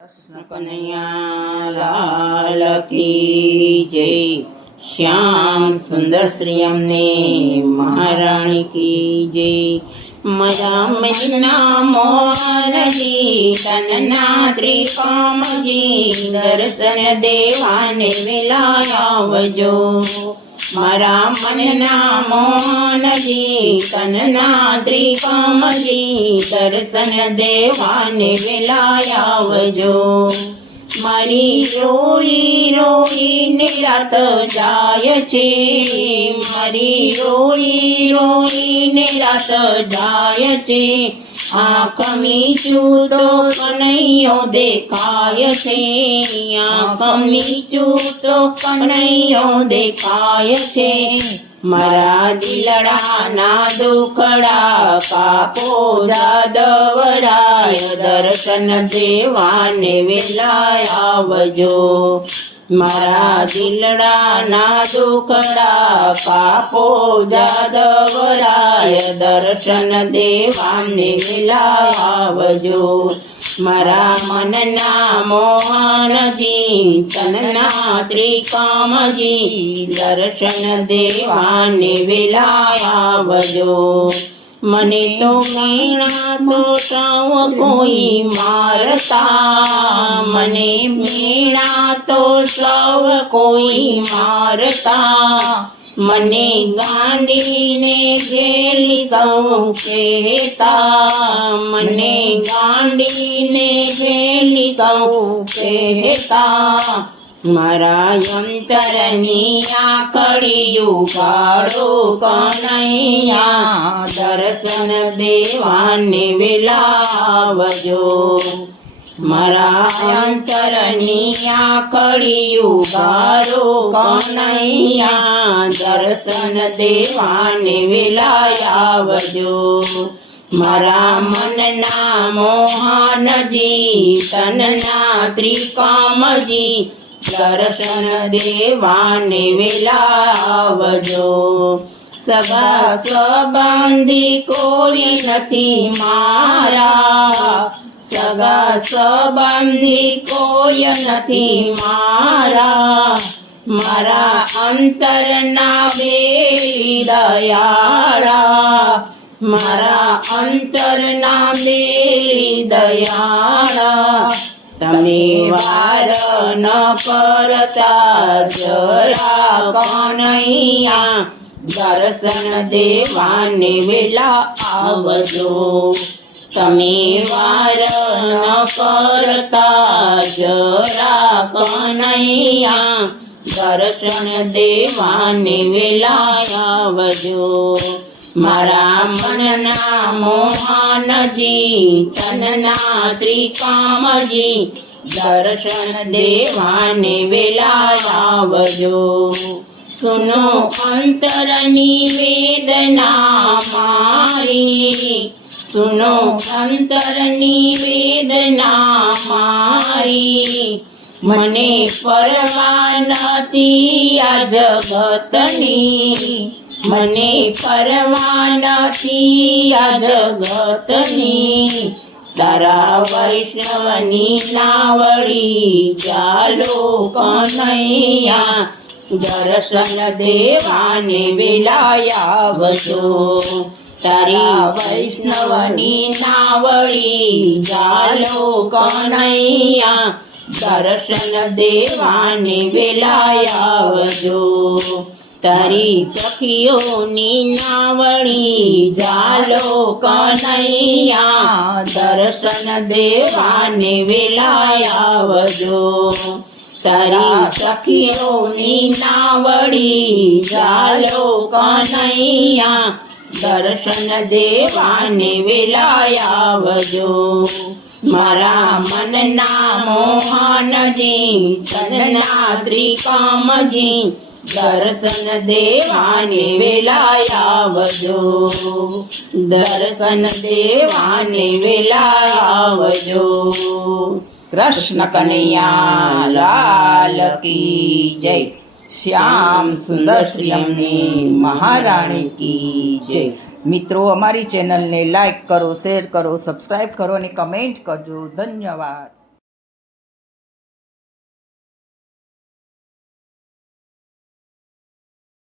कृष्ण कन्हैया लाल की जय। श्याम सुंदर श्री अम्ने महाराणी की जय। मरा मजना मोहन जी तनना त्रिकाम जी दर्शन देवाने मिलायावजो। मारा मनना मोहन जी तनना त्रिकाम जी दर्शन देवाने मिलायावजो। मारी रोई रोई निरात जाय छे, मारी रोई रोई निरात जाय छे। आँख मीचू तो कन्हैयो देखाय छे, आँख मीचू तो कन्हैयो देखाय छे। मारा दिलडाना दुखड़ा कापो जादवराय दर्शन देवाने वेलाय आवजो। मारा दिलडाना दुखड़ा कापो जादवराय दर्शन देवाने वेलाय आवजो। मारा मनना मोहन जी तनना त्रिकाम जी दर्शन देवाने वेलाय आवजो। मने तो मीणा तो सौ कोई मारता, मने मीणा तो सौ कोई मारता। मने गांडी ने गेली सौ कहता, मने गांडी ने गेली सौ कहता। मारा अंतरनी आकड़ी उगाड़ो कन्हैया दर्शन देवाने वेलावजो। मारा अंतरनी आकड़ी उगाड़ो कन्हैया दर्शन देवाने वेलावजो। मारा मनना मोहन जी तनना त्रिकाम जी दर्शन देवाने वेलावजो। सगा संबंधी कोई नथी मारा, सगा संबंधी कोई नथी मारा। मारा अंतरना बेली दयाळा, मारा अंतरना बेली दयाळा। तमे वार न करता जरा कन्हैया दर्शन देवाने वेला आवजो। तमे वार न करता जरा कन्हैया दर्शन देवाने वेला आवजो। मारा मनना मोहन जी तनना त्रिकाम जी दर्शन देवाने वेलाय आवजो। सुनो अंतरनी वेदना मारी, सुनो अंतरनी वेदना मारी। मने परवा नथी आ जगतनी, मने परवा नथी आ जगतनी। तारा वैष्णवनी नावड़ी चालो कन्हैया दर्शन देवाने वेलाय आवजो। तारी वैष्णवनी नावड़ी चालो कन्हैया दर्शन देवाने वेलाय आवजो। तारी सखियोनी नावड़ी जालो कन्हैया दर्शन देवाने वेलाय आवजो। तारी सखियोनी नावड़ी जालो कन्हैया दर्शन देवाने वेलाय आवजो। मारा मनना मोहन जी तनना त्रिकाम जी दर्शन देवाने वेलाय आवजो। दर्शन देवाने वेलाय आवजो। कृष्ण कन्हैया लाल की जय। श्याम सुंदर श्री अम्ने महाराणी की जय। મિત્રો અમારી ચેનલને લાઈક કરો, શેર કરો, સબસ્ક્રાઈબ કરો અને કમેન્ટ કરજો. ધન્યવાદ.